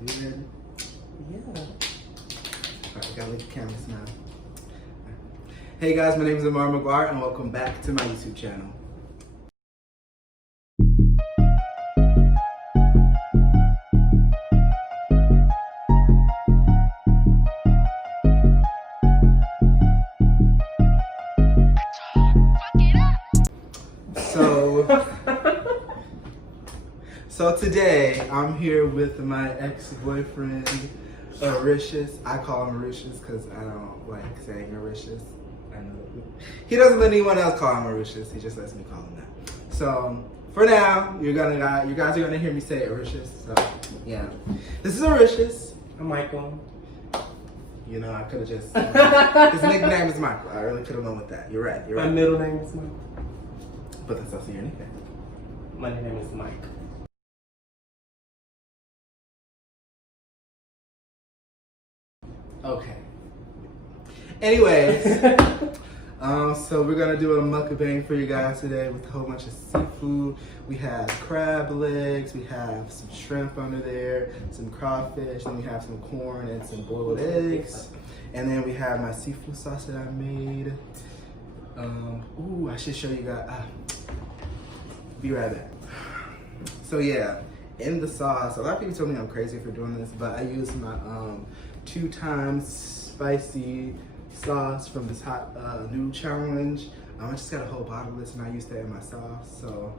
You ready? Yeah. Alright, gotta leave the camera smile. Hey guys, my name is Amar McGuire and welcome back to my YouTube channel. So today I'm here with my ex-boyfriend Arushus. I call him Arushus because I don't like saying Arushus. I know he doesn't let anyone else call him Arushus. He just lets me call him that. So for now, you guys are gonna hear me say Arushus. So yeah, this is Arushus. I'm Michael. You know, I could have just his nickname is Michael. I really could have went with that. You're right. My middle name is Michael. But that's also your nickname. My name is Mike. Okay. Anyways, so we're gonna do a mukbang for you guys today with a whole bunch of seafood. We have crab legs, we have some shrimp under there, some crawfish, then we have some corn and some boiled eggs, and then we have my seafood sauce that I made. Ooh, I should show you guys. Be right back. So yeah, in the sauce, a lot of people told me I'm crazy for doing this, but I use my 2 times spicy sauce from this hot noodle challenge. I just got a whole bottle of this and I used that in my sauce. So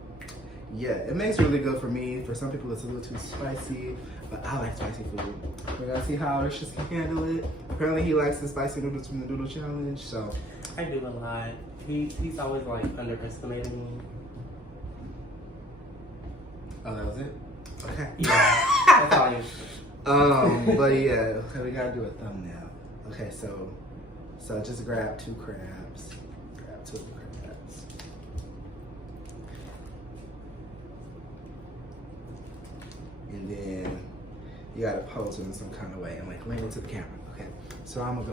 yeah, it makes really good for me. For some people it's a little too spicy, but I like spicy food. We're gonna see how Arushus can handle it. Apparently he likes the spicy noodles from the noodle challenge, so. I do a lot. He's always like underestimating me. Oh, that was it? Okay. Yeah, that's all you. But yeah, okay, we gotta do a thumbnail. Okay, so just grab 2 crabs. Grab 2 crabs. And then you gotta pose them in some kind of way and like lean into the camera. Okay, so I'm gonna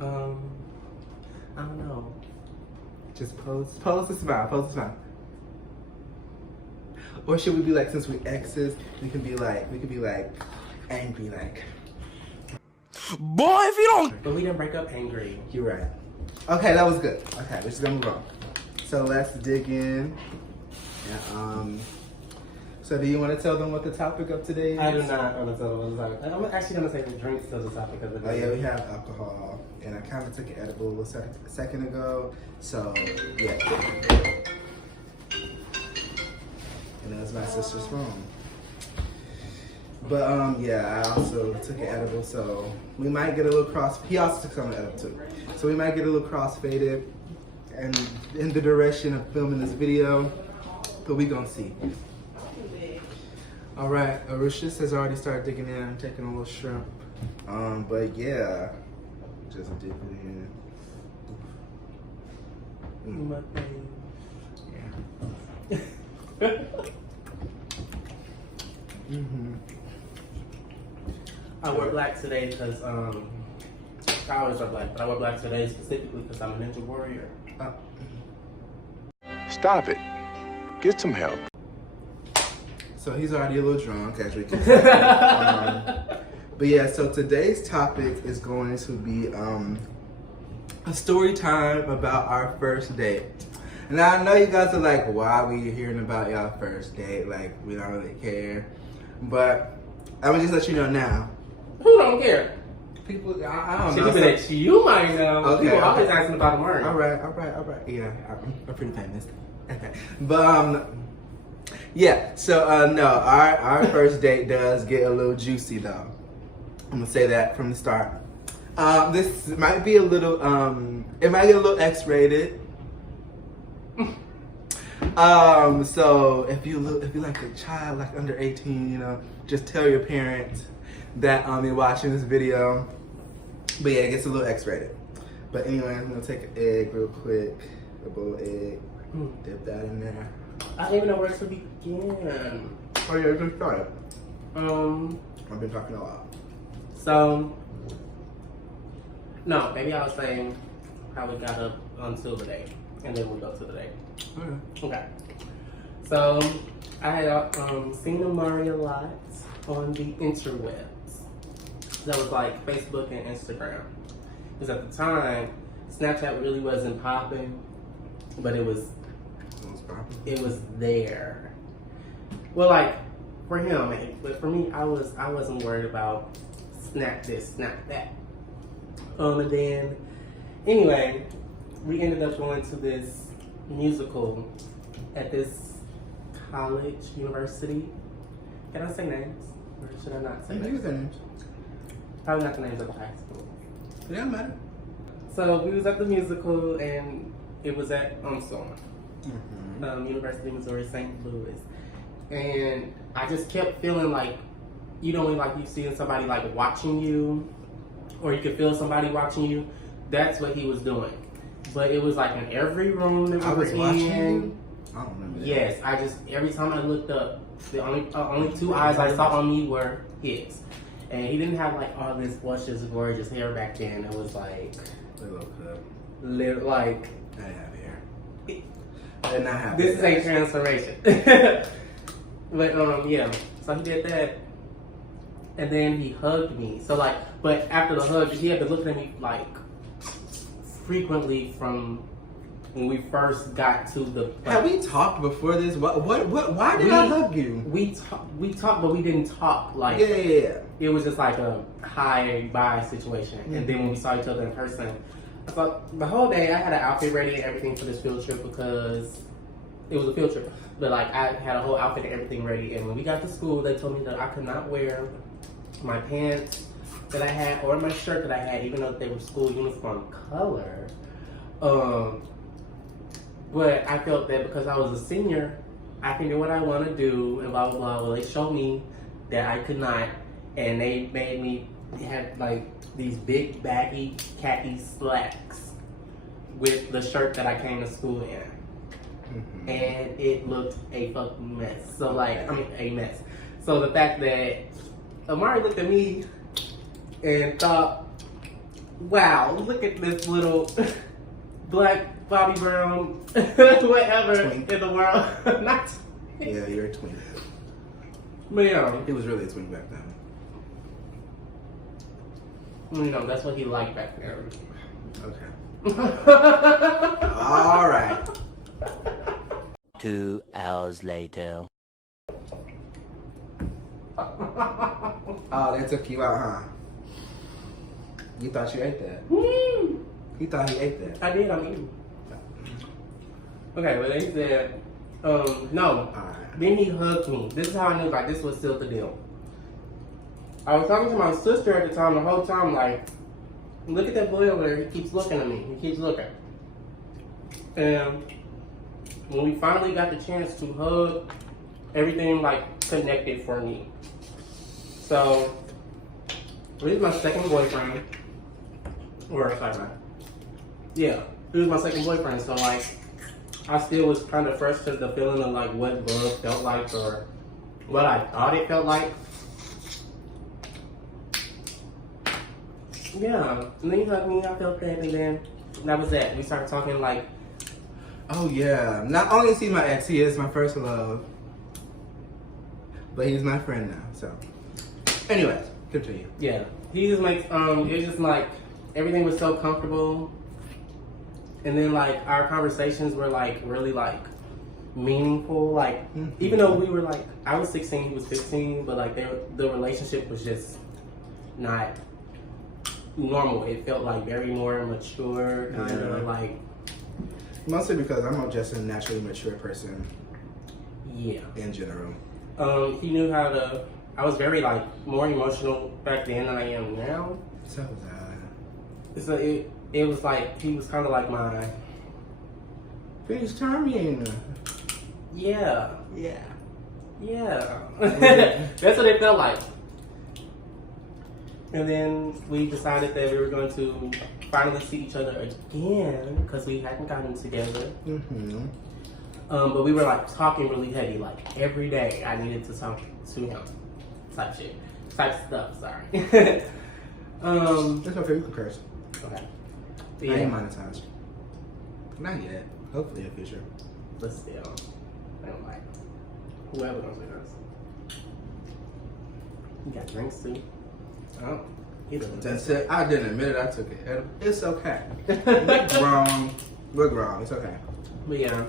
go. I don't know. Just pose the smile. Or should we be like, since we exes, we can be like angry, like. Boy, if you don't. But we didn't break up angry. You're right. Okay, that was good. Okay, we're just gonna move on. So let's dig in. Yeah, so do you want to tell them what the topic of today is? I do not want to tell them what the topic. I'm actually gonna say the drinks to the topic of the day. Oh yeah, we have alcohol, and I kind of took an edible a second ago. So yeah. And that's my sister's phone. But yeah, I also took an edible, so we might get a little he also took some edible too. So we might get a little crossfaded and in the direction of filming this video, but we gonna see. All right, Arushus has already started digging in. I'm taking a little shrimp. But yeah, just dip it in. Yeah. I wear black today because I always wear black, but I wear black today specifically because I'm a ninja warrior. Stop it. Get some help. So he's already a little drunk, as we can tell. But yeah, so today's topic is going to be a story time about our first date. And I know you guys are like, why are we hearing about y'all first date? Like, we don't really care. But I'm gonna just let you know now. Who don't care? People, I don't know. People that you might know. Okay, People always asking about Amari. All right. Yeah, I'm pretty famous. Okay. But, yeah, so no, our first date does get a little juicy though. I'm gonna say that from the start. This might be a little, it might get a little X-rated. So if you like a child, like under 18, you know, just tell your parents that you're watching this video. But yeah, it gets a little X-rated. But anyway, I'm gonna take an egg real quick, a boiled egg, dip that in there. I don't even know where to begin. Oh yeah, just start. I've been talking a lot. So, no, maybe I was saying how we got up until the day, and then we'll go to the day. Okay. Okay. So, I had seen Amari a lot on the interwebs. That was like Facebook and Instagram. Because at the time, Snapchat really wasn't popping, but it was there. Well, like for him, but for me, I wasn't worried about snap this, snap that. And then anyway, we ended up going to this musical at this college, university. Can I say names? Or should I not say names? names. Probably not the names of the high school. It doesn't matter. So we was at the musical and it was at UMSON, University of Missouri, St. Louis. And I just kept feeling like, you know, when like you seeing somebody like watching you, or you could feel somebody watching you, that's what he was doing. But it was like in every room that we were in. Watching you? I don't remember that. Yes, I just, every time I looked up, the only two eyes I saw on me were his. And he didn't have like all this luscious, gorgeous hair back then. It was like, like, I have hair. I did not have this is hair. a transformation. But yeah, so he did that. And then he hugged me. So like, but after the hug, he had been looking at me like frequently from when we first got to the. Have we talked before this? Why did I hug you? We talked, but we didn't talk. Like, Yeah. it was just like a hi bye situation. And then when we saw each other in person, I thought the whole day I had an outfit ready and everything for this field trip because it was a field trip. But like I had a whole outfit and everything ready. And when we got to school, they told me that I could not wear my pants that I had or my shirt that I had, even though they were school uniform color. But I felt that because I was a senior, I can do what I want to do and blah, blah, blah. Well, they showed me that I could not, and they made me have like these big baggy khaki slacks with the shirt that I came to school in. And it looked a fucking mess. So like, I mean, a mess. So the fact that Amari looked at me and thought, wow, look at this little black Bobby Brown, whatever Twink. in the world. Not. Yeah, you're a twink. But yeah, It was really a twink back then. you know, that's what he liked back there. Okay. All right. 2 hours later. Oh, they took you out, huh? You thought you ate that? Woo! He thought he ate that. I did, I'm eating. Okay, well, they said, no. Alright. Then he hugged me. This is how I knew, like, this was still the deal. I was talking to my sister at the time, the whole time, like, look at that boy over there. He keeps looking at me. He keeps looking. And when we finally got the chance to hug, everything, like, connected for me. So, this is my second boyfriend. Or, sorry, man. Yeah, he was my second boyfriend. So, like, I still was kind of fresh to the feeling of, like, what love felt like or what I thought it felt like. Yeah, and then he hugged me, I felt that, and then that was that. We started talking, like, Oh yeah. Not only is he my ex, he is my first love. But he's my friend now, so. Anyways, continue. yeah. He just makes, it was just like, everything was so comfortable. And then, like, our conversations were, like, really, like, meaningful. Like, even though we were, like, I was 16, he was 15, but, like, the relationship was just not normal. It felt, like, very more mature, kind of, like. Mostly because I'm just a naturally mature person Yeah. in general. He knew how to, I was very, like, more emotional back then than I am now. So was I. So it was like, he was kind of like my, Prince Charming. yeah. Yeah. Yeah. That's what it felt like. And then we decided that we were going to finally see each other again because we hadn't gotten together. Mm-hmm. But we were like talking really heavy, like every day I needed to talk to him. Type stuff, sorry. That's okay, you can curse. Okay. I ain't monetized. Not yet. Hopefully in the future. But still, I don't like. Whoever knows it does. You got drinks too. Oh, he doesn't. That's it. I didn't admit it. I took it. It's okay. We're grown. We're grown. It's okay. But yeah,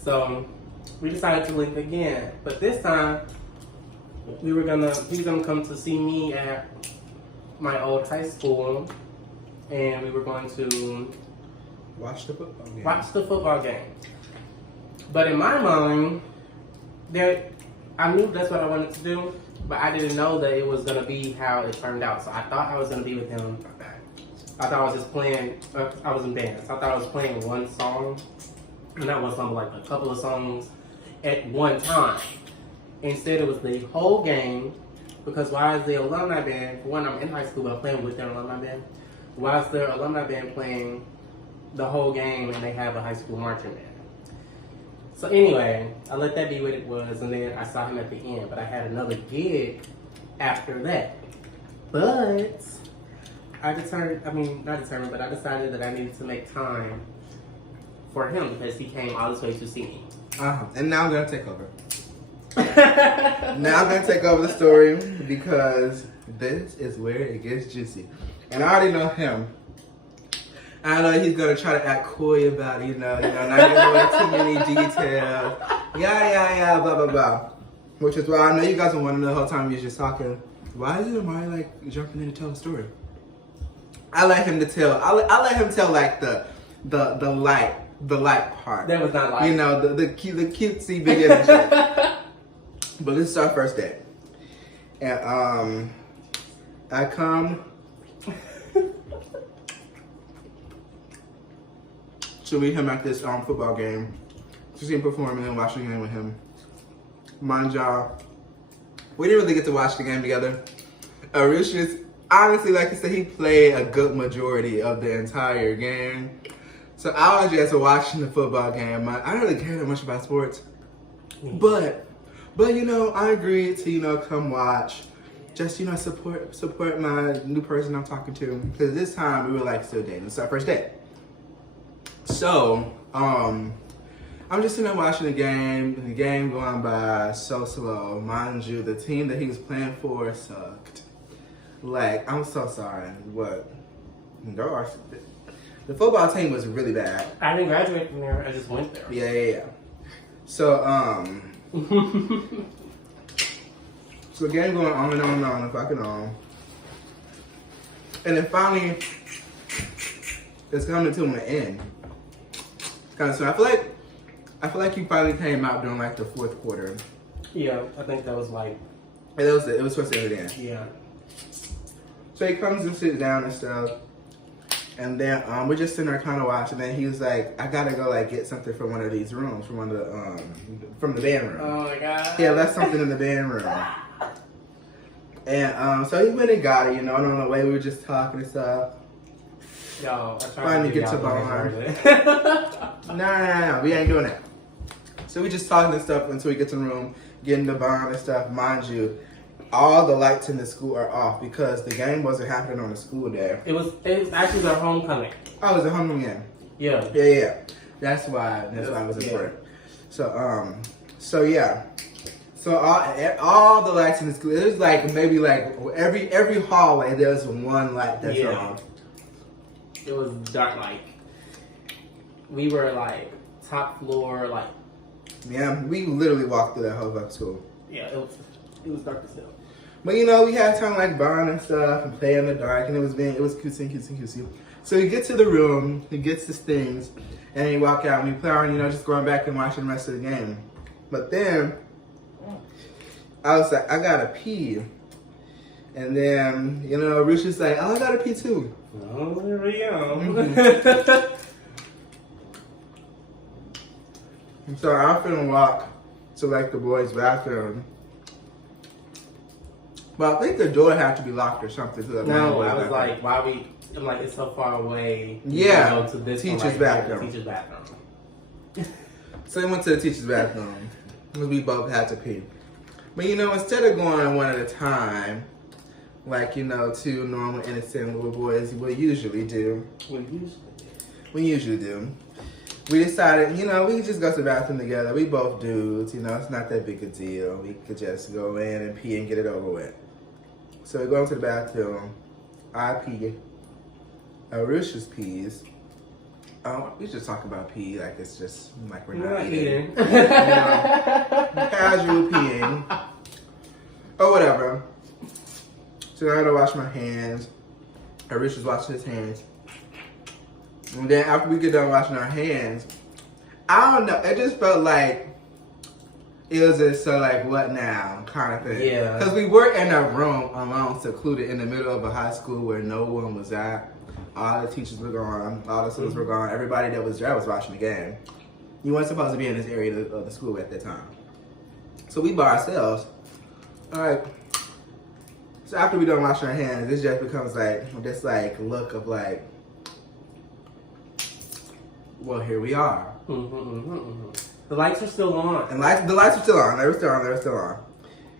so we decided to link again. But this time, he's gonna come to see me at my old high school, and we were going to Watch the football game. watch the football game. But in my mind, I knew that's what I wanted to do, but I didn't know that it was gonna be how it turned out. So I thought I was gonna be with him. I thought I was just playing. I was in band. So I thought I was playing one song, and not one song, but like a couple of songs at one time. Instead, it was the whole game, because why is the alumni band? For one, I'm in high school, but I'm playing with their alumni band. Why is their alumni band playing the whole game, and they have a high school marching band? So anyway, I let that be what it was, and then I saw him at the end. But I had another gig after that. But I decided that I needed to make time for him because he came all this way to see me. And now I'm gonna take over. Now I'm gonna take over the story because this is where it gets juicy. And I already know him. I know he's gonna try to act coy about it, not giving away too many details. Yeah, blah blah blah. Which is why I know you guys want to know the whole time he was just talking. Why is it Amari like jumping in to tell the story? I let him to tell. I let him tell like the light part. That was not light. The cutesy beginning shit. But this is our first day, and I come to meet him at this football game, to see him perform and then watch the game with him. Mind y'all, we didn't really get to watch the game together. Arushus, honestly, like I said, he played a good majority of the entire game. So I was just watching the football game. I don't really care that much about sports. But I agreed to, come watch. Just, support my new person I'm talking to. Because this time we were like still dating. It's our first date. So, I'm just sitting there watching the game going by so slow. Mind you, the team that he was playing for sucked. Like, I'm so sorry. The football team was really bad. I didn't graduate from there. I just went there. Yeah. So, so the game going on and on and fucking on. And then finally, it's coming to an end. Kind of soon. I feel like he finally came out during like the fourth quarter. Yeah, I think that was like. And it was supposed to end then. Yeah. So he comes and sits down and stuff. And then we're just sitting there kind of watching. And he was like, "I gotta go like get something from one of these rooms, from one of the from the band room." Oh my god. Yeah, left something in the band room. And so he went and got it. And on the way we were just talking and stuff. Yo, I tried Finally to get to Bond. No, we ain't doing that. So we just talking and stuff until we get to the room, getting the Bond and stuff. Mind you, all the lights in the school are off because the game wasn't happening on the school day. It was actually their homecoming. Oh, it was a homecoming game. Yeah. Yeah. That's why it was important. So yeah. So all the lights in the school, it was like maybe like every hallway there was one light that's on. It was dark, like we were like top floor, like. Yeah, we literally walked through that whole fucking school. Yeah, it was dark as hell. But we had time like bond and stuff and play in the dark, and it was cutesy. So we get to the room, he gets his things, and we walk out and we plan on, just going back and watching the rest of the game. But then I was like, I gotta pee. And then, Arushus like, oh, I gotta pee too. Oh, there we go. So I'm finna walk to like the boys' bathroom. But I think the door had to be locked or something. No, I was like, I'm like, it's so far away. Yeah, to go to this teacher's bathroom. Teacher's bathroom. So we went to the teacher's bathroom. We both had to pee. But instead of going one at a time, like, two normal innocent little boys we usually do. We usually do. we decided, you know, we could just go to the bathroom together. We both dudes, you know, it's not that big a deal. We could just go in and pee and get it over with. So we go into the bathroom. I pee. Arushus pees. We just talk about pee like it's just like we're not eating. You know, casual peeing. Or whatever. So I gotta wash my hands. Arushus washing his hands. And then after we get done washing our hands, I don't know, it just felt like it was just so like, what now kind of thing. Yeah. Because we were in a room alone, secluded in the middle of a high school where no one was at. All the teachers were gone, all the students were gone. Everybody that was there was watching the game. You weren't supposed to be in this area of the school at that time. So we by ourselves. All right. So after we done washing our hands, this just becomes like this like look of like, well, here we are. The lights are still on. And the lights are still on. They were still on.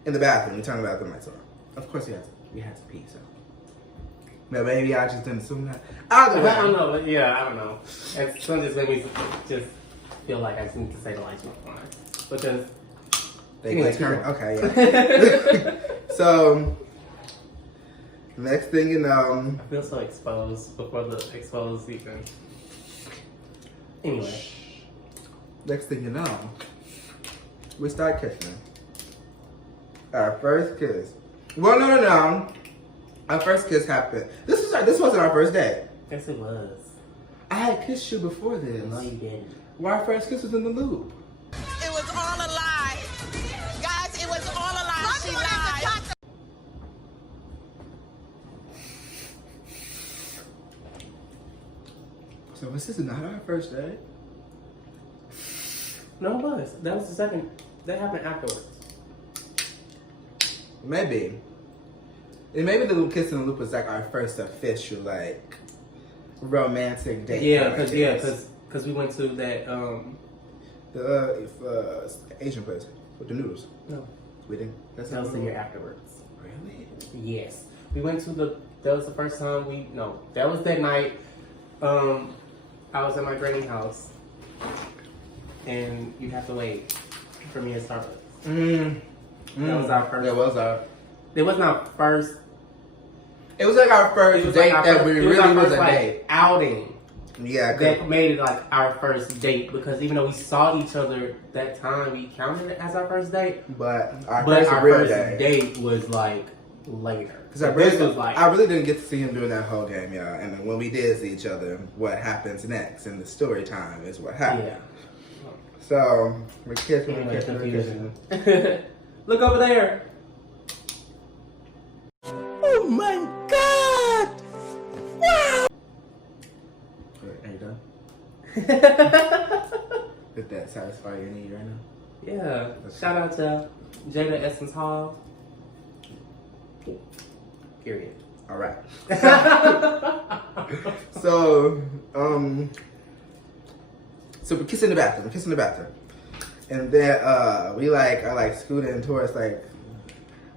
In the bathroom, we turned the bathroom lights on. Of course, we had to pee. So, but maybe I just didn't assume that. Either way, I don't know. Yeah, I don't know. It's something that made me just feel like I just need to say the lights were on because they turn. Okay, yeah. So next thing you know, I feel so exposed before the exposed season. Anyway, next thing you know, we start kissing. Our first kiss. Well, no. Our first kiss happened. This wasn't our first date. yes, it was. I had kissed you before this. No, you didn't. Well, our first kiss was in the loop. It was all a lie. Guys, it was all a lie. She lied. So was this not our first date? No, it was. That was the second. That happened afterwards. Maybe. And maybe the little kiss in the loop was like our first official like romantic date. Yeah, because we went to that the Asian place with the noodles. no, We didn't. That's that was the not year afterwards. Really? Yes, we went to that was the first time that was that night. I was at my granny house, and you have to wait for me at Starbucks. That was our first. That was our. It wasn't our first. It was like our first date that we really was a like, date. outing. Yeah, That made it like our first date because even though we saw each other that time, we counted it as our first date. but our But first our real first date was like later. Because I I really didn't get to see him during that whole game, y'all. And then when we did see each other, what happens next in the story time is what happened. Yeah. So we're kissing, Anyway, we're confusion. kissing. Look over there. Oh my God! Wow! Are you done? Did that satisfy your need right now? Yeah. Shout out to Jada Essence Hall. Period. All right. So we're kissing in the bathroom. And then I scooting towards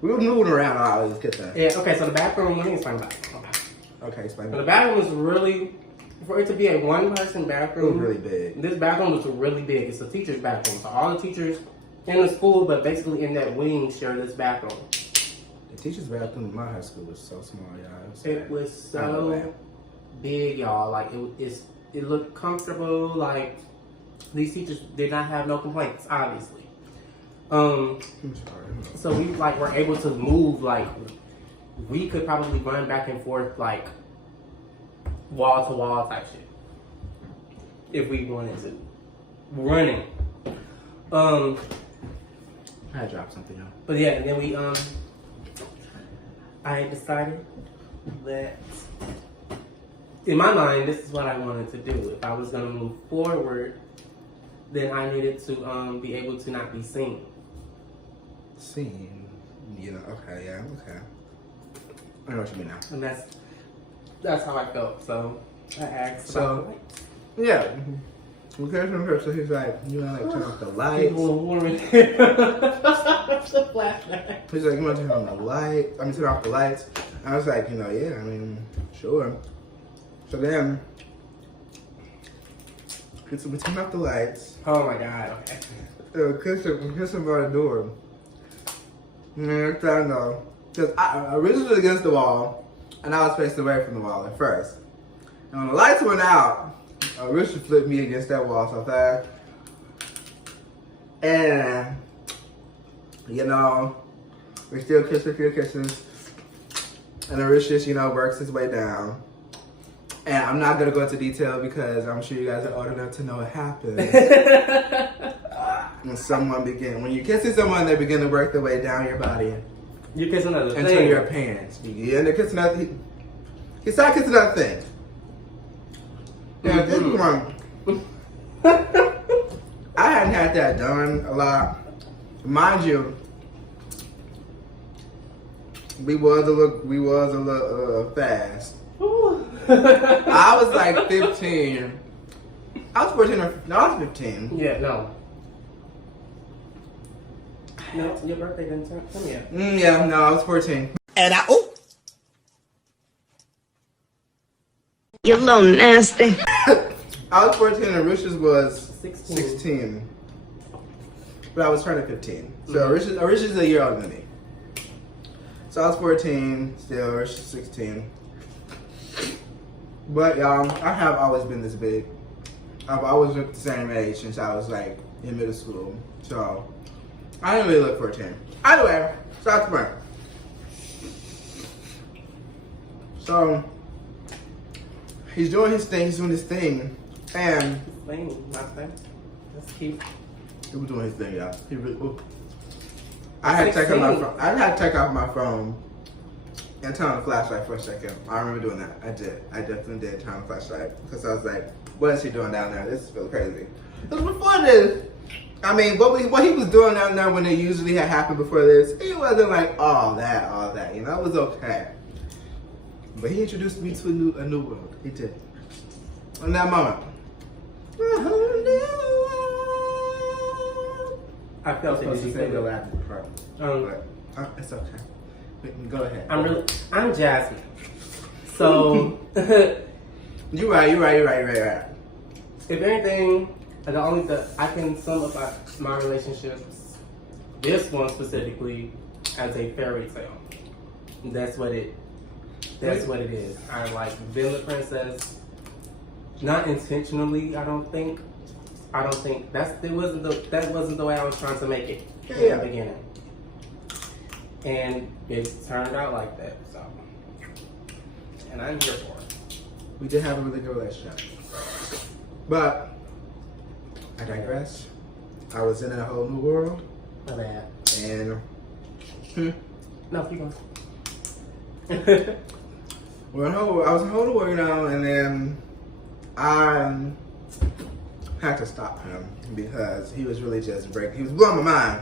we were moving around while I was kissing. Yeah, okay, so the bathroom, let me explain about it. Okay, explain. So the bathroom was really, for it to be a one-person bathroom. It was really big. This bathroom was really big. It's a teacher's bathroom. So all the teachers in the school, but basically in that wing, share this bathroom. The teacher's bathroom in my high school was so small, y'all. It was so big, y'all. Like, it looked comfortable. Like, these teachers did not have no complaints, obviously. So we were able to move, we could probably run back and forth wall to wall type shit if we wanted to. Running. I dropped something out. But yeah, and then I decided that in my mind, this is what I wanted to do. If I was gonna move forward, then I needed to be able to not be seen. Seen, okay, yeah, okay. I know what you mean now. And that's how I felt. So I asked about the lights. Yeah. We came from her, so he's like, turn off the lights. People were warming. It's a flashback. He's like, you want to turn on the light? Turn off the lights. I was like, sure. So then, We turn off the lights. Oh my god, okay. Kiss him by the door. Next time though, because I originally was against the wall, and I was facing away from the wall at first. And when the lights went out, Arushus flipped me against that wall so fast. And, you know, we still kiss a few kisses. And Arushus, you know, works his way down. And I'm not going to go into detail because I'm sure you guys are old enough to know what happens. When you're kissing someone, they begin to work their way down your body. You kiss another thing. Until your pants. You end up kissing other. He started kissing other things. Yeah, come on. I hadn't had that done a lot. Mind you, we was a little fast. I was like 15. I was 14 or no, I was 15. Yeah, no. No, it's your birthday didn't come yet. Yeah, no, I was 14. And You little nasty. I was 14 and Arushus was 16. 16. But I was turning 15. So Arushus is a year older than me. So I was 14, still Arushus 16. But y'all, I have always been this big. I've always looked the same age since I was like in middle school. So I didn't really look 14. Either way, shout out to Brent. So he's doing his thing, and That's cute. he was doing his thing, y'all. He really. Ooh. I had to take off my phone. I had to take off my phone and turn on the flashlight for a second. I remember doing that. I did. I definitely did turn on the flashlight because I was like, "What is he doing down there? This is feels crazy." Because before this, I mean, what he was doing down there when it usually had happened before this, he wasn't like all that. You know, it was okay. But he introduced me to a new world. He did. In that moment. I felt it. Supposed Did to you say say the that? last part. But it's okay. Go ahead. I'm Jasmine. So You're right. if anything, I can sum up my relationships, this one specifically, as a fairy tale. That's what it is. I like been the princess, not intentionally. I don't think that wasn't the way I was trying to make it in the beginning, and it turned out like that. So, and I'm here for it. We did have a really good relationship, but I digress. I was in a whole new world, My bad. and No, keep going. I was in a whole new world now, and then I had to stop him because he was really just he was blowing my mind.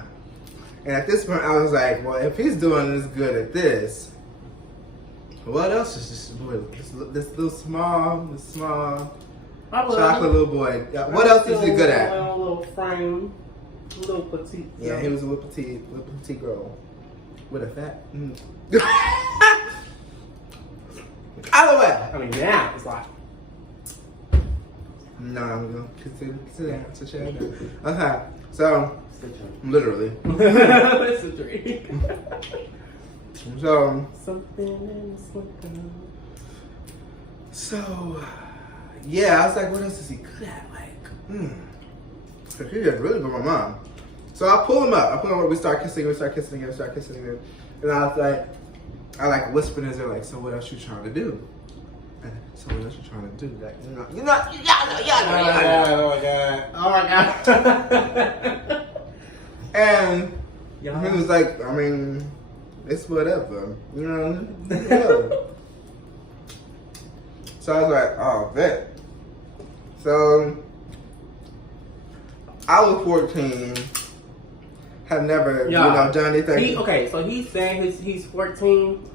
And at this point, I was like, well, if he's doing this good at this, what else is this little small chocolate little boy? What else is he good at? A little frame, little petite. Yeah, he was a little petite girl with a fat. Either way. I mean, yeah, it's like. No, I'm gonna consider that. Okay, so literally. It's a dream. So Something in the slicker. So yeah, I was like, what else is he good at? Like, so he just really blew my mind. So I pull him up. We start kissing again. And I was like, I like whispered in his ear, like, so what else you trying to do? So what else you trying to do? Like, you know. Oh my god. And he was like, I mean, it's whatever, you know. Yeah. So I was like, oh, bet. So I was 14. Have never, done anything. So he's saying he's 14,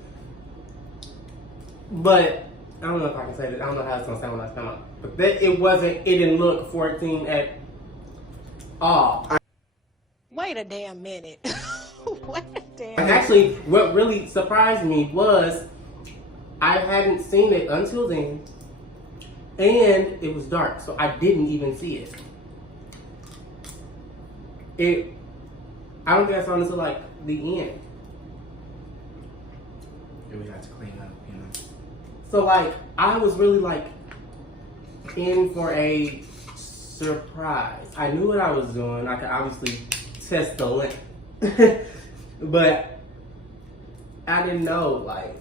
but I don't know if I can say that. I don't know how it's gonna sound when I come up. But it didn't look 14 at all. Wait a damn minute. Wait a damn And actually, what really surprised me was I hadn't seen it until then. And it was dark, so I didn't even see it. I don't think I saw it until like the end. Yeah, we had to clean up, you know. So like, I was really like in for a surprise. I knew what I was doing. I could obviously test the length, but I didn't know like,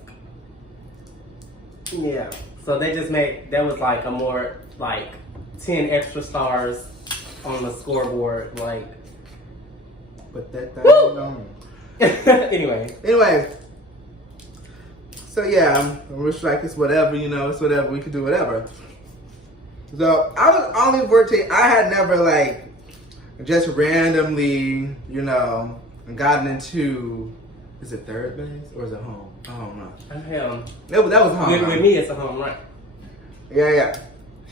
yeah. So they just made, that was like a more like 10 extra stars on the scoreboard, like. But that thing Woo! Anyway, so yeah, Arushus like it's whatever, you know, it's whatever, we could do whatever. So I was only 14. I had never like just randomly, you know, gotten into, is it third base or is it home? I don't know. That was home. With me, it's a home run. Yeah.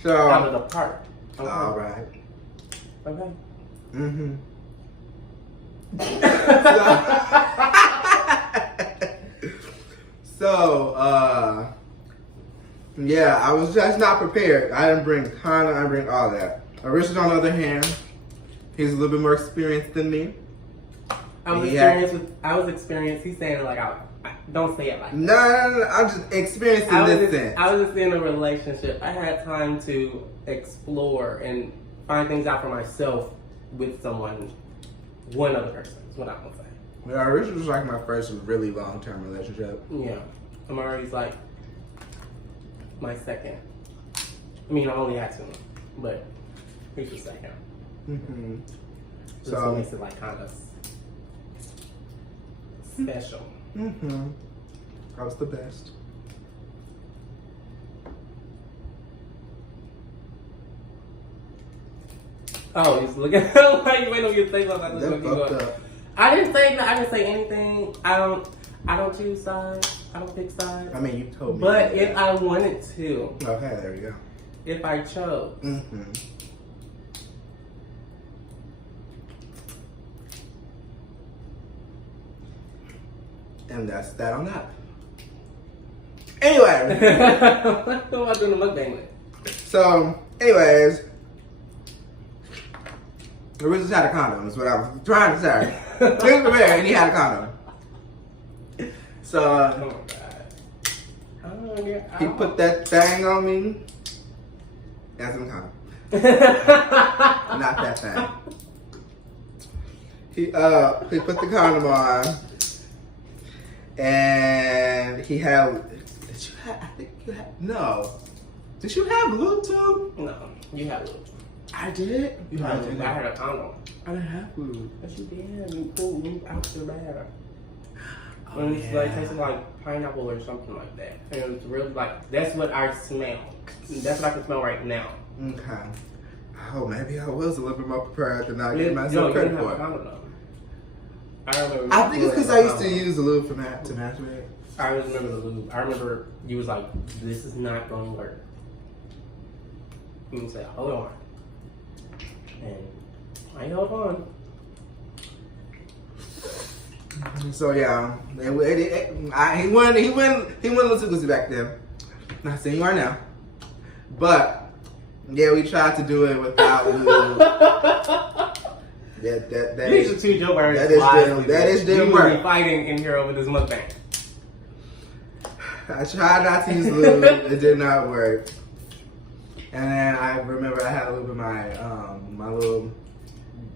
So Out of the park. Okay. all right. Okay. Mm-hmm. So, yeah, I was just not prepared. I didn't bring condom, I didn't bring all that. Arushus, on the other hand, he's a little bit more experienced than me. I was experienced. He's saying it like, don't say it like that. No, I'm just experienced in this sense. I was just in a relationship. I had time to explore and find things out for myself with someone, one other person, is what I'm gonna say. Yeah, Arushus was like my first really long-term relationship. Yeah. Amari's like my second. I mean, I only had two, but he's the second. Mm-hmm. So it makes it like kind of special. Mm-hmm. I was the best. Oh, he's looking like you wait on your face like that. That fucked up. I didn't say anything. I don't choose sides. I don't pick sides. I mean, you told me. But if I wanted to. Okay, there you go. If I chose. Mm-hmm. And that's that on that. Anyway. Who am I doing the mukbang with? So, anyways. Arushus had a condom, is what I was trying to say. He was prepared and he had a condom. So, Oh my God. he put that thing on me. That's a condom. Not that thing. He put the condom on. And he had, no. Did you have Bluetooth? No, you had lube. I did? You had lube. I had a condom. I didn't have food. Yes, you did. You pulled lube out your bag. Oh, And it's like tasted like pineapple or something like that. And it was really like, that's what I smell. That's what I can smell right now. Okay. Oh, maybe I was a little bit more prepared than I You gave myself didn't credit have a for. condom though. I remember. I think it's because I used to use the lube to masturbate. I remember the lube. I remember you was like, this is not going to work. And you said, hold on. And I held on. So yeah, he went a little too goosey back then. Not saying you are now, but yeah, we tried to do it without lube. That You should choose your words. that didn't We work. be fighting in here over this mukbang. I tried not to use lube. It did not work. And then I remember I had a little bit of my my little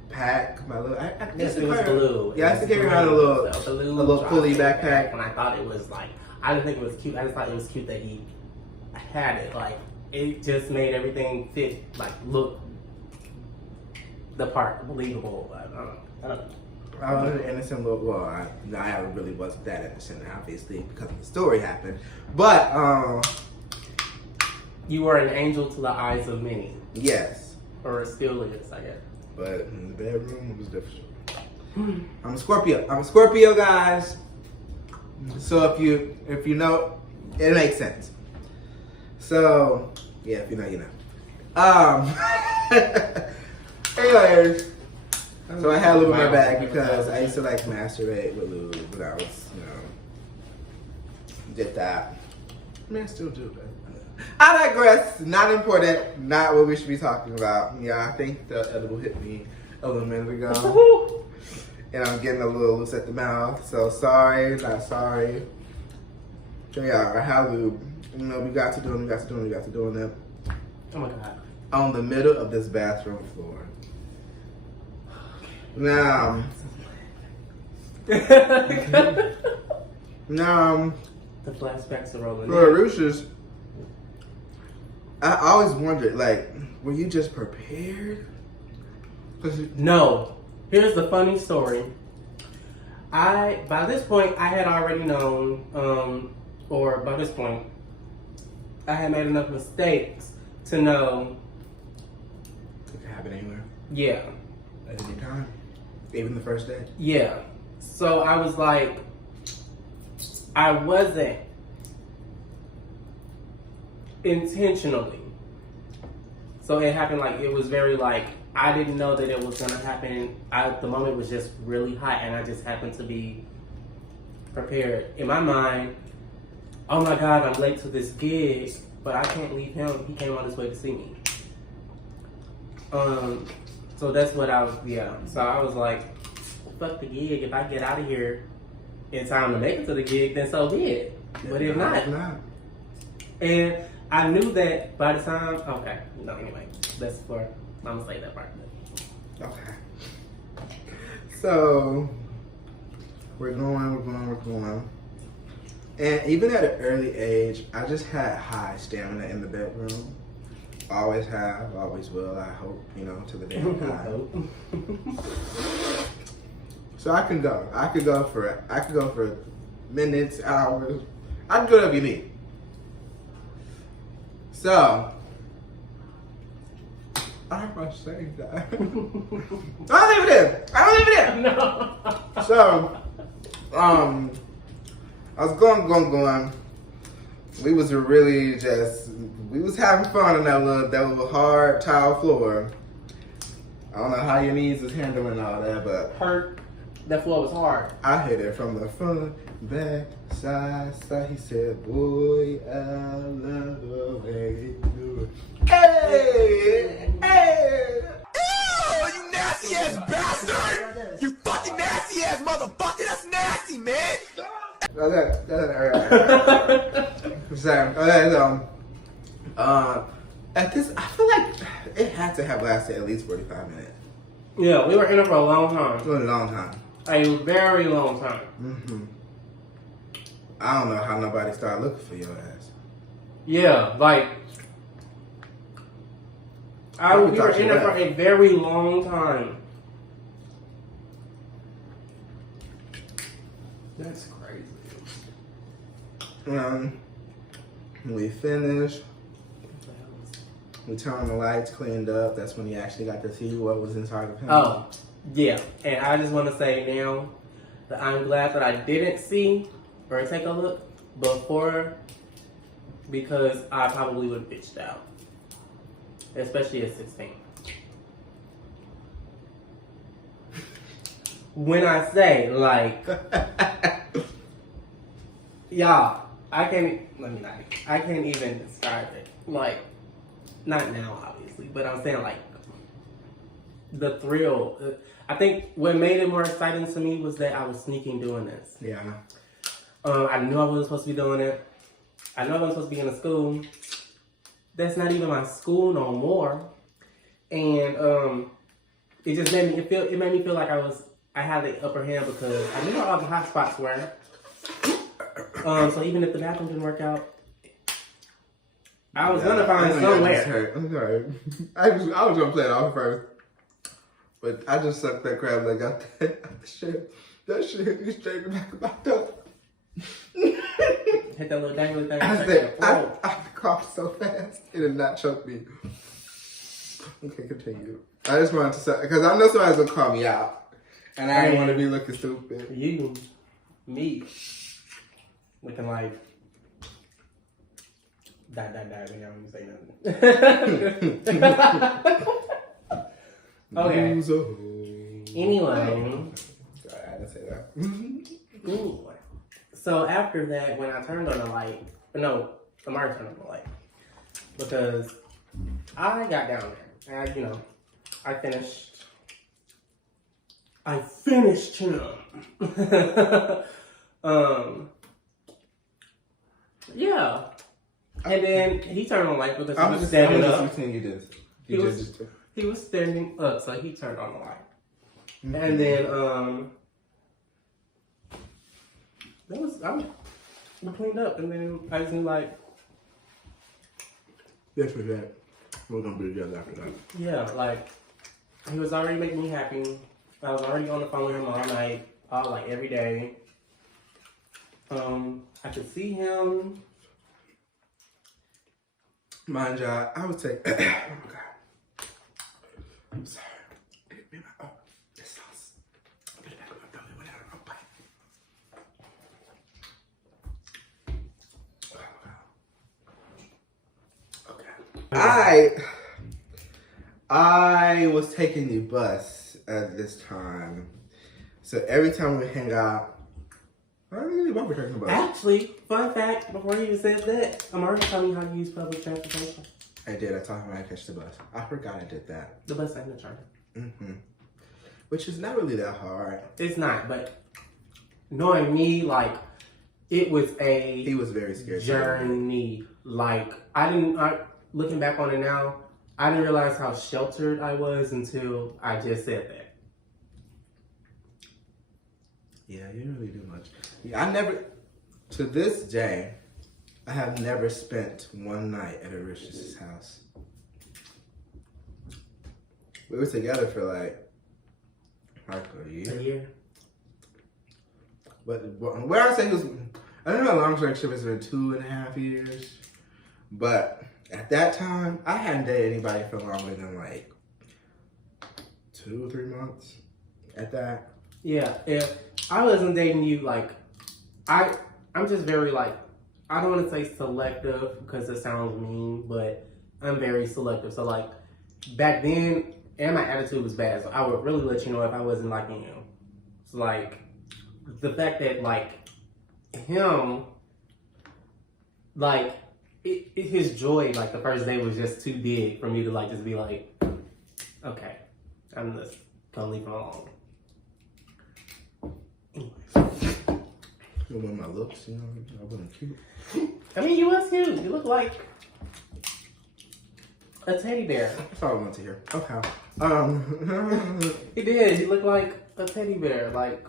pack, my little. Yes, it was blue. Yeah, I used to carry around a little pulley backpack. And I thought it was like, I didn't think it was cute. I just thought it was cute that he had it. Like, it just made everything fit, like, look the part, believable. I don't know. I was an innocent little. Well, I really wasn't that innocent, obviously, because the story happened. But You were an angel to the eyes of many. yes. Or still is, I guess. But in the bedroom, it was different. I'm a Scorpio, guys. So if you know, it makes sense. So yeah, if you know, you know. Anyways, so I had lube in my bag because I used to like masturbate with lube when I was, did that. I mean, I still do, but I digress. Not important. Not what we should be talking about. Yeah, I think the edible hit me a little minute ago. And I'm getting a little loose at the mouth. So sorry, not sorry. So yeah, our halibut. You know, we got to doing it. Oh my god. On the middle of this bathroom floor. Now, the flashbacks are rolling. for Arushus, I always wondered, like, were you just prepared? No. Here's the funny story. By this point, I had already known, or by this point, I had made enough mistakes to know. It could happen anywhere. Yeah. At any time. Even the first day. Yeah. So I was like, I wasn't intentionally. So it happened like, it was very like, I didn't know that it was going to happen. The moment was just really hot and I just happened to be prepared. In my mind, oh my God, I'm late to this gig, but I can't leave him. He came on his way to see me. So that's what I was, yeah. So I was like, fuck the gig. If I get out of here in time to make it to the gig, then so be it. But if not. And I knew that by the time, okay, no, anyway, that's for, I'm gonna say that part. Okay. So, we're going. And even at an early age, I just had high stamina in the bedroom. Always have, always will, I hope, you know, to the day I die. So I could go for minutes, hours. I can go whatever you need. So, I'm gonna say that. I'll leave it in. No. So, I was going. We was having fun on that little hard tile floor. I don't know how your knees was handling all that, but Hurt. That floor was hard. I hit it from the front, back, side. He said, "Boy, I love the way you do it." Hey, hey. Oh, you nasty ass bastard! You fucking nasty ass motherfucker! That's nasty, man! At this, I feel like it had to have lasted at least 45 minutes. Yeah, we were in it for a long time. It was a long time. A very long time. Mm-hmm. I don't know how nobody started looking for your ass. Yeah, like, we were in it for a very long time. That's crazy. We finished. We turned the lights, cleaned up. That's when you actually got to see what was inside of him. Oh, yeah. And I just want to say now that I'm glad that I didn't see or take a look before, because I probably would have bitched out. Especially at 16. When I say, like, y'all, I can't even describe it. Like, not now, obviously, but I'm saying, like, the thrill. I think what made it more exciting to me was that I was sneaking doing this. Yeah. I knew I wasn't supposed to be doing it. I know I wasn't supposed to be in a school. That's not even my school no more. And it just made me feel like I had the upper hand because I knew where all the hot spots were. So even if the bathroom didn't work out, I was gonna find somewhere. I'm sorry. I was gonna play it off first, but I just sucked that crab leg out the shit. That shit hit me straight in the back of my throat. Hit that little dangly thing. I coughed so fast it did not choke me. Okay, continue. I just wanted to say because I know somebody's gonna call me out, and I didn't want to be looking stupid. You, me, looking like. Die, we don't even say nothing. Okay. Anyway. Sorry, I didn't say that. Ooh. So after that, when I turned on the light, no, Amari turned on the light. because I got down there and I finished him. Yeah. And then he turned on the light because he was standing up. He was standing up, so he turned on the light. Mm-hmm. And then I cleaned up, and then I just knew like, that's for that. We're gonna be together after that. Yeah, like he was already making me happy. I was already on the phone with him all night, like every day. I could see him. Mind you, I would take. Oh my god. I'm sorry. Oh, this sauce. Put it back on my belly, whatever. Oh, bye. Oh, okay. I was taking the bus at this time, so every time we hang out, I really love taking the bus. Actually, fun fact, before you even said that, I'm already telling you how to use public transportation. I did. I taught him how to catch the bus. I forgot I did that. The bus ain't the charger. Mm-hmm. Which is not really that hard. It's not, but knowing me, like, it was a... He was very scared. Journey. Like, looking back on it now, I didn't realize how sheltered I was until I just said that. Yeah, you didn't really do much. I never, to this day, I have never spent one night at Arushus' house. We were together for like a year. A year. But where I say it was, I don't know how long relationship it's been 2.5 years. But at that time, I hadn't dated anybody for longer than like 2 or 3 months at that. Yeah, if I wasn't dating you, like, I'm just very, like, I don't want to say selective because it sounds mean, but I'm very selective. So, like, back then, and my attitude was bad, so I would really let you know if I wasn't liking you. So, like, the fact that, like, him, like, his joy, like, the first day was just too big for me to, like, just be like, okay, I'm just gonna leave him alone. You know, my looks, you know, I wasn't cute. I mean, you was cute. You look like a teddy bear. That's all I want to hear. Okay. He did. He looked like a teddy bear. Like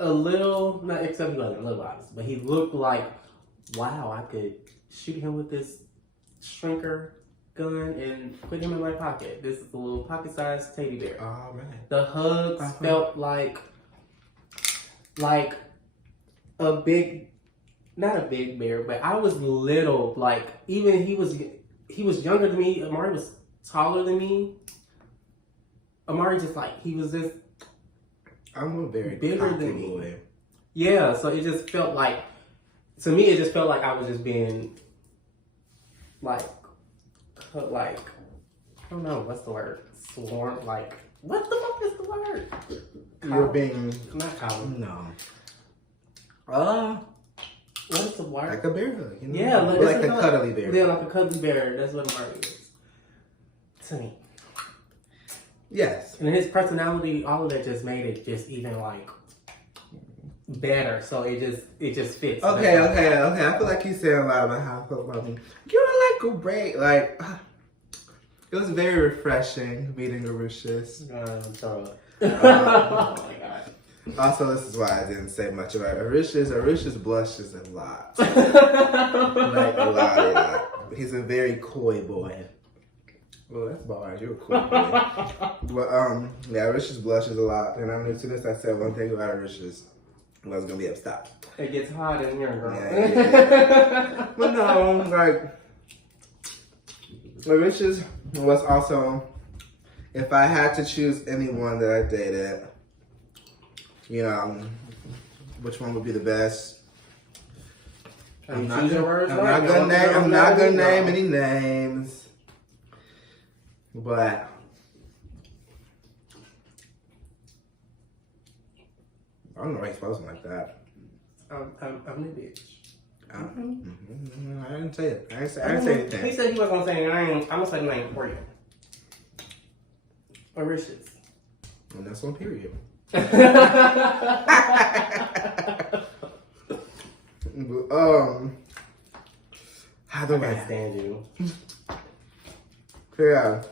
a little, not except he wasn't little eyes, but he looked like, wow, I could shoot him with this shrinker gun and put him in my pocket. This is a little pocket-sized teddy bear. All right. The hugs felt like a big, not a big bear, but I was little. Like, even he was younger than me. Amari was taller than me. Amari just like, he was just I'm a very bigger than me. boy. Yeah, so it just felt like, to me, it just felt like I was just being like, I don't know, what's the word? Swarm, like, what the fuck is the word? You're being, not common. no. What is the word? Like a bear hug, you know? Yeah, like a cuddly bear. Yeah, like a cuddly bear. That's what Amari is to me. Yes. And his personality, all of that just made it just even like better. So it just fits. Okay. I feel like you saying a lot about how I feel about me. You were like great. Like, it was very refreshing meeting Arushus. Oh my god. Also, this is why I didn't say much about Arushus. Arushus blushes a lot. Like, a lot. He's a very coy boy. Well, that's bars. You're a cool boy. But, yeah, Arushus blushes a lot. And I knew as soon as I said one thing about Arushus, I was going to be upset. It gets hot in here, girl. Yeah. But no, like, Arushus was also, if I had to choose anyone that I dated, you know, which one would be the best? I'm not gonna name any names, but I don't know why he's posting like that. I'm the bitch. I didn't say it. I didn't say anything. He said he wasn't gonna say it. I'm gonna say the name for you. Arushus. And that's on period. How do I I can't stand you. Yeah.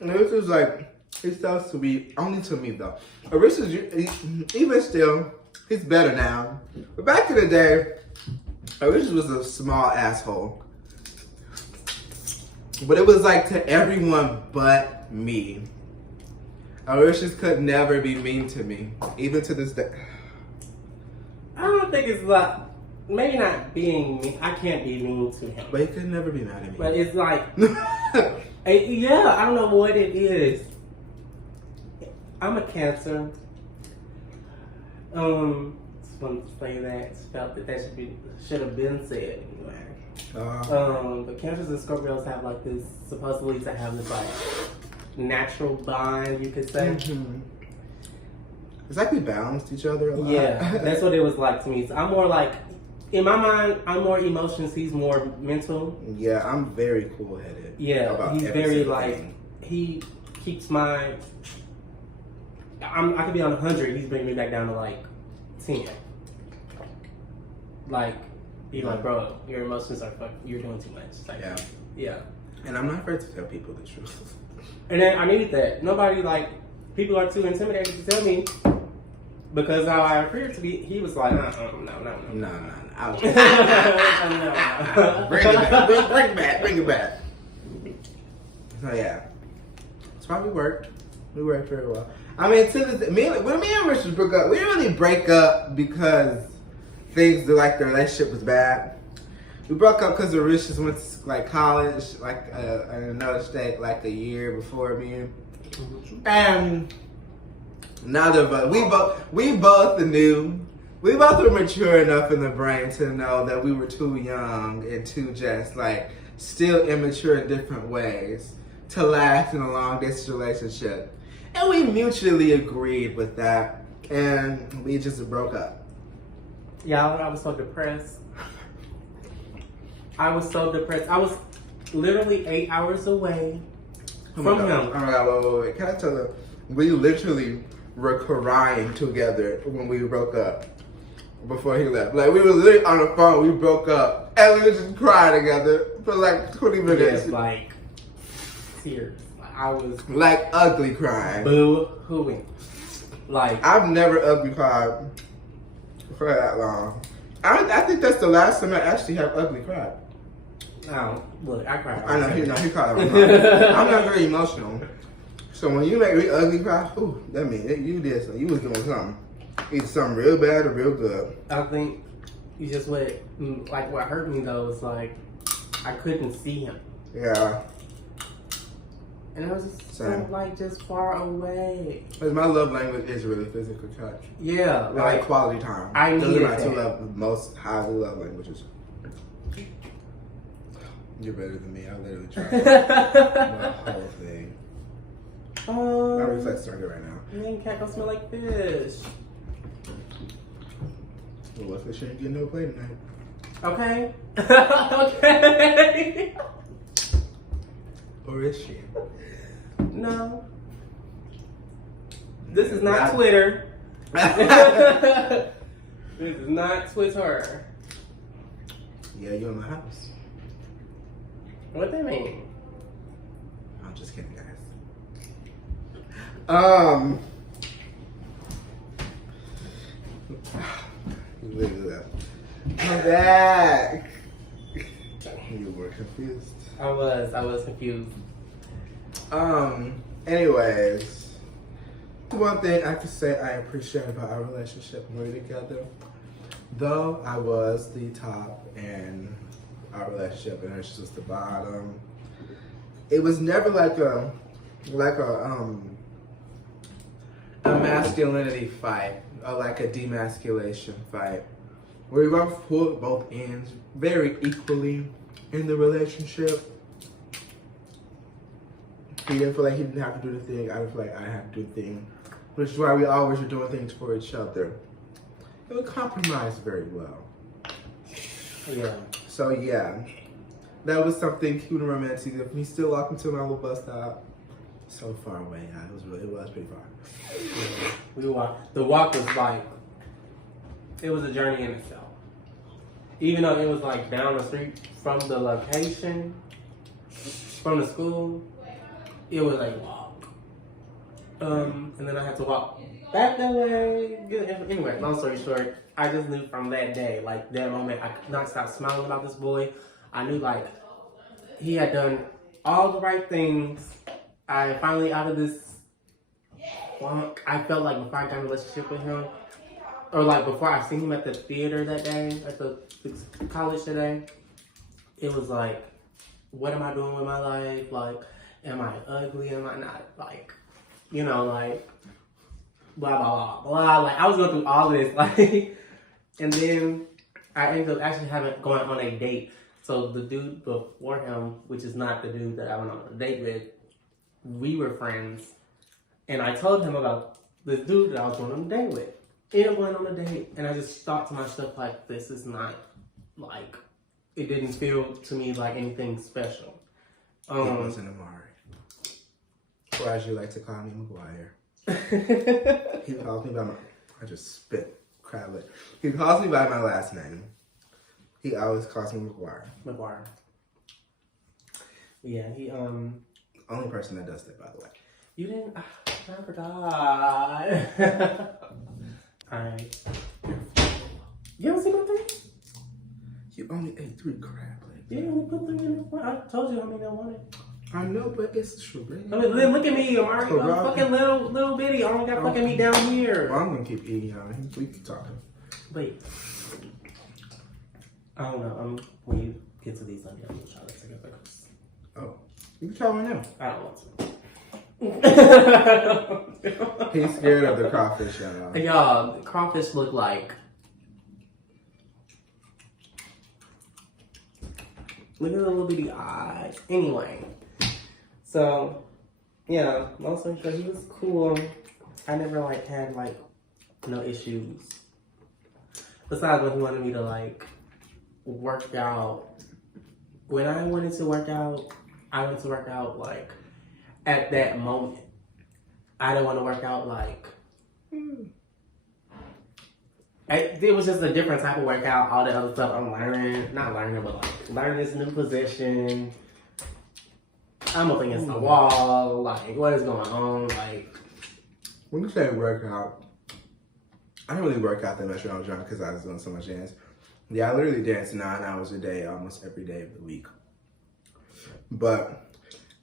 And this is like, he's so sweet. Only to me though. Arushus, even still, he's better now. But back in the day, Arushus was a small asshole. But it was like to everyone but me. Arushus could never be mean to me, even to this day. I don't think it's like, maybe not being mean. I can't be mean to him. But he could never be mad at me. But it's like, yeah, I don't know what it is. I'm a Cancer. Just wanted to say that. Felt that should have been said anyway. But Cancers and Scorpios have like this, supposedly to have this like natural bond, you could say. It's like we balanced each other a lot. Yeah, that's what it was like to me. So I'm more like, in my mind, I'm more emotions, he's more mental. Yeah, I'm very cool-headed. Yeah, about he's every very single like, thing. he keeps my, I could be on 100, he's bringing me back down to like 10. Like, he's like, bro, your emotions are you're doing too much. Like, Yeah. Yeah. And I'm not afraid to tell people the truth. And then I needed that. Nobody, like, people are too intimidated to tell me because how I appear to be. He was like, no. No. No. Bring it back. Bring it back. So yeah. That's why we worked. We worked very well. I mean, to this, when me and Richard broke up, we didn't really break up because things like the relationship was bad. We broke up because Arushus went to like college, like in another state, like a year before me, and neither of us. We both knew. We both were mature enough in the brain to know that we were too young and too just like still immature in different ways to last in a long distance relationship, and we mutually agreed with that, and we just broke up. Y'all, I was so depressed. I was literally 8 hours away from him. Oh my God, wait. Can I tell you? We literally were crying together when we broke up before he left. Like, we were literally on the phone, we broke up, and we were just crying together for like 20 minutes. Yes, like, tears. I was like ugly crying. boo-hooing. Like, I've never ugly cried for that long. I think that's the last time I actually have ugly cried. oh, look, I cried. I know, he cried all the time. I'm not very emotional. So when you make me ugly cry, ooh, that means you did something. You was doing something. Either something real bad or real good. I think you just what hurt me though was like, I couldn't see him. Yeah. And I was just Same. so like just far away. Because my love language is really physical touch. Yeah, Like quality time. I Those needed are my two that. most highly love languages. You're better than me. I literally tried the whole thing. My reflex turned it right now. Man, cat gonna smell like fish. Well, what fish ain't getting no play tonight? Okay. Okay. Or is she? No. This is not Twitter. This is not Twitter. Yeah, you in my house. What that mean? I'm just kidding, guys. Look at that. I'm back. You were confused. I was confused. Anyways, one thing I could say I appreciate about our relationship when we were together, though I was the top in our relationship and hers was the bottom, it was never like a masculinity fight or like a demasculation fight. We both pulled both ends very equally in the relationship. He didn't feel like he didn't have to do the thing. I didn't feel like I had to do the thing. Which is why we always were doing things for each other. It would compromise very well. Yeah. So yeah, that was something cute and romantic. If we still walking to my little bus stop, so far away. Yeah, it was pretty far. Yeah. We walked. The walk was like, it was a journey in itself. Even though it was like down the street from the location, from the school, it was a walk. And then I had to walk back that way. Anyway, long story short, I just knew from that day, like that moment, I could not stop smiling about this boy. I knew like he had done all the right things. I finally out of this funk. I felt like before I got in a relationship with him, or like before I seen him at the theater that day, at the college today, it was like, what am I doing with my life? Like, am I ugly? Am I not? Like, you know, like, blah, blah, blah, blah. Like, I was going through all this, like, and then I ended up actually going on a date. So the dude before him, which is not the dude that I went on a date with, we were friends. And I told him about the dude that I was going on a date with. Ended up going on a date, and I just thought to myself, like, this is not, like, it didn't feel to me like anything special. It wasn't Amari. Or as you like to call me, McGuire. He calls me by my, I just spit crab leg. He calls me by my last name. He always calls me McGuire. McGuire. Yeah, he, Only person that does that, by the way. You didn't, I forgot. Alright. You haven't seen my thing? You only ate 3 crab legs. Yeah, we put 3 in the front. I told you how many I wanted. I know, but it's true. I mean, look at me, I'm already fucking little bitty. I only got fucking me down here. Well, I'm gonna keep eating on it. We keep talking. Wait. I don't know. When you get to these, I'm gonna try to take a picture. Oh, you can try one now. I don't want to. He's scared of the crawfish, y'all. Y'all, the crawfish look like. Look at the little bitty eyes. Anyway, so yeah, long story short, he was cool. I never like had like no issues. Besides when he wanted me to like work out. When I wanted to work out, I wanted to work out like at that moment. I didn't want to work out like. It was just a different type of workout. All the other stuff I'm learning, not learning, but like learning this new position. I'm up against the wall. Like, what is going on? Like, when you say workout, I didn't really work out that much when I was young because I was doing so much dance. Yeah, I literally dance 9 hours a day, almost every day of the week. But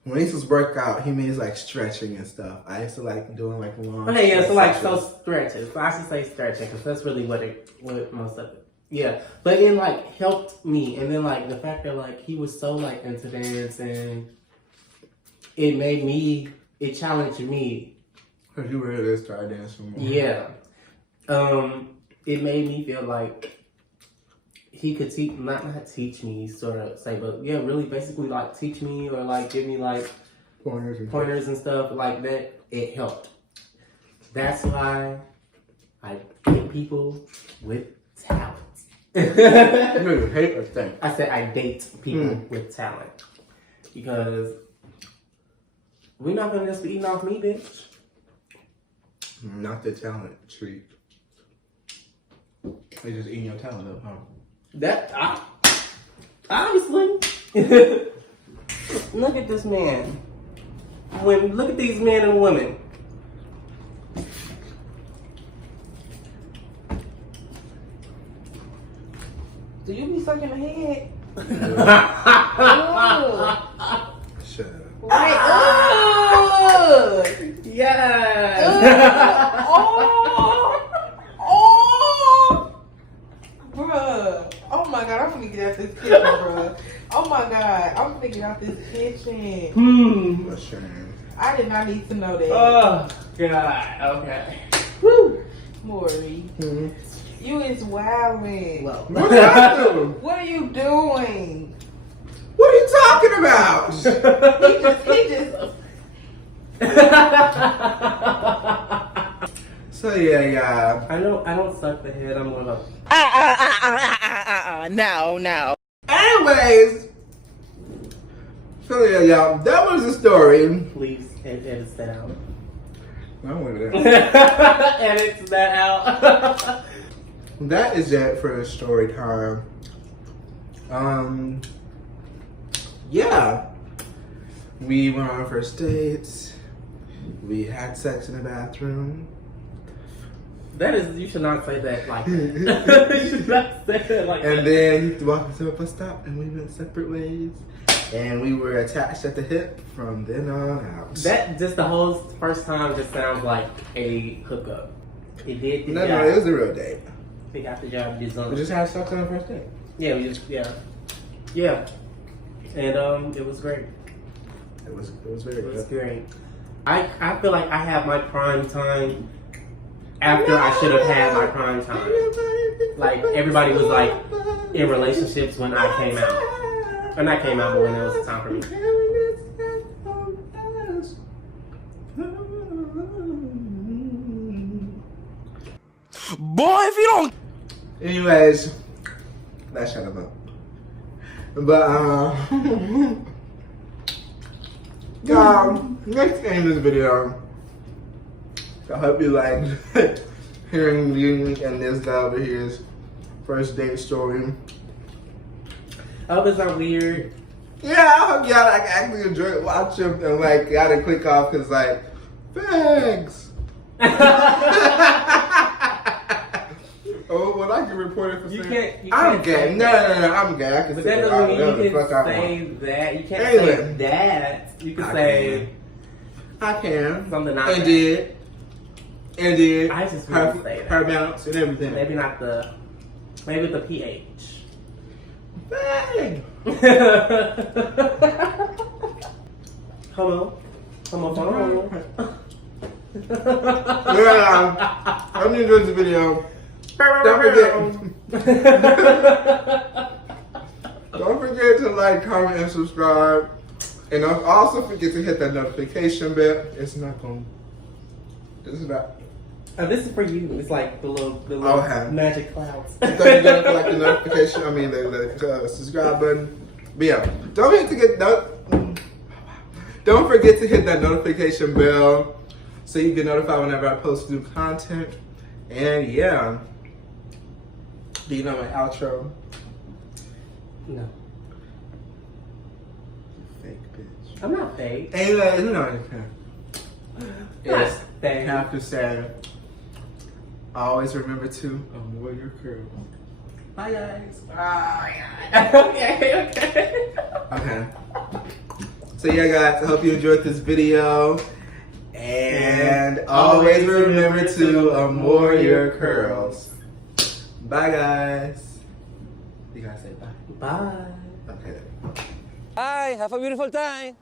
when he says workout, he means like stretching and stuff. I used to like doing like long. Okay, yeah, so like stretches. So I should say stretching because that's really what most of it. Yeah, but it like helped me, and then like the fact that like he was so like into dancing, it challenged me. Cause you were ready to start dancing more. Yeah, it made me feel like he could not teach me, sort of say, but yeah, really basically like teach me or like give me like pointers and stuff like that. It helped. That's why I date people with talent. You hate a thing. I said I date people with talent because we're not gonna just be eating off me, bitch. Not the talent treat. They just eating your talent up, huh? Obviously. Look at this man. Look at these men and women. Do you be sucking the head? Shut up. Right. Yes. Bruh. Oh my god, I'm finna get out this kitchen, bruh. Oh my god, I'm finna get out this kitchen. What's your name? I did not need to know that. Oh god. Okay. Woo. Maury, you is wildin'. Well. What did I do? What are you doing? What are you talking about? He just. So yeah. I don't suck the head. I'm more of a. No. Anyways, so yeah, y'all, that was the story. Please edit that out. I don't want that. Edit that out. That is it for the story time. Yeah. We went on our first dates. We had sex in the bathroom. That is, you should not say that like that. You should not say that like that. And then he walked into a bus stop and we went separate ways. And we were attached at the hip from then on out. That just the whole first time just sounds like a hookup. It did the No, job. it was a real date. He got the job done. We just had sex on our first date. Yeah, yeah. And it was great. It was very It was good. great. I feel like I have my prime time after I should have had my prime time. Like everybody was like in relationships when I came out. When I came out, but when it was time for me. Boy, if you don't. Anyways, let's shut up. But next end of this video. I hope you liked hearing me and this guy over here's first date story. I hope it's not weird. Yeah, I hope y'all like actually enjoyed watching and like y'all didn't click off because like thanks. Oh, well, I can report it for You saying can't I'm say gay. No, I'm gay. I can But say that doesn't mean whatever you the fuck can I say want. that. You can't Anyway. say that. You can I say I can. something not And that. did. And did. I just wouldn't say that. Her bounce and everything. Maybe not the. Maybe the PH. Bang. Hello. Hello. Yeah, I'm gonna do this video. Don't forget to like, comment, and subscribe. And don't also forget to hit that notification bell. It's not. This is for you. It's like the little Okay. magic clouds. So you're gonna click the notification. I mean the subscribe button. But yeah, don't forget to hit that notification bell so you get notified whenever I post new content. And yeah, do you know my outro? No, Fake bitch. I'm not fake. Anyway, you know what Not I fake. have to say. Always remember to avoid your curls. Bye guys. Okay. Okay. So yeah guys, I hope you enjoyed this video. And always remember to amore your curls. Bye guys. You gotta say bye. Bye. Okay. Bye. Have a beautiful time.